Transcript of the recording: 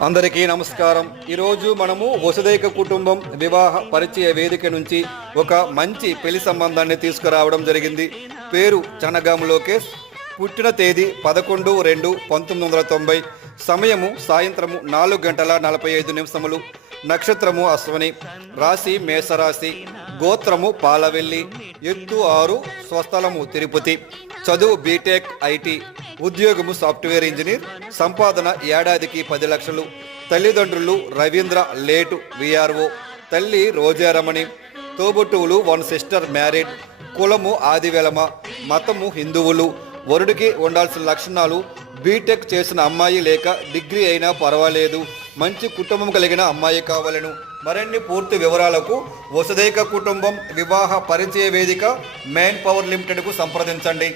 అందరికీ నమస్కారం. ఈరోజు మనము వసుదైక కుటుంబం వివాహ పరిచయ వేదిక నుంచి ఒక మంచి పెళ్ళి సంబంధాన్ని తీసుకురావడం జరిగింది. పేరు చనగాము లోకేష్. పుట్టిన తేదీ పదకొండు రెండు పంతొమ్మిది వందల తొంభై. సమయము సాయంత్రము నాలుగు గంటల నలభై ఐదు నిమిషములు. నక్షత్రము అశ్వని. రాశి మేషరాశి. గోత్రము పాలవెల్లి. ఎత్తు ఆరు స్వస్థలము తిరుపతి. చదువు బీటెక్ ఐటీ. ఉద్యోగము సాఫ్ట్వేర్ ఇంజనీర్ సంపాదన ఏడాదికి పది లక్షలు. తల్లిదండ్రులు రవీంద్ర లేటు విఆర్ఓ. తల్లి రోజారమణి. తోబుట్టువులు వన్ సిస్టర్ మ్యారీడ్. కులము ఆదివెలమ. మతము హిందువులు. వరుడికి ఉండాల్సిన లక్షణాలు బీటెక్ చేసిన అమ్మాయి లేక డిగ్రీ అయినా పర్వాలేదు. మంచి కుటుంబం కలిగిన అమ్మాయి కావాలను. మరిన్ని పూర్తి వివరాలకు వసుదైక కుటుంబం వివాహ పరిచయ వేదిక మెయిన్ పవర్ లిమిటెడ్కు సంప్రదించండి.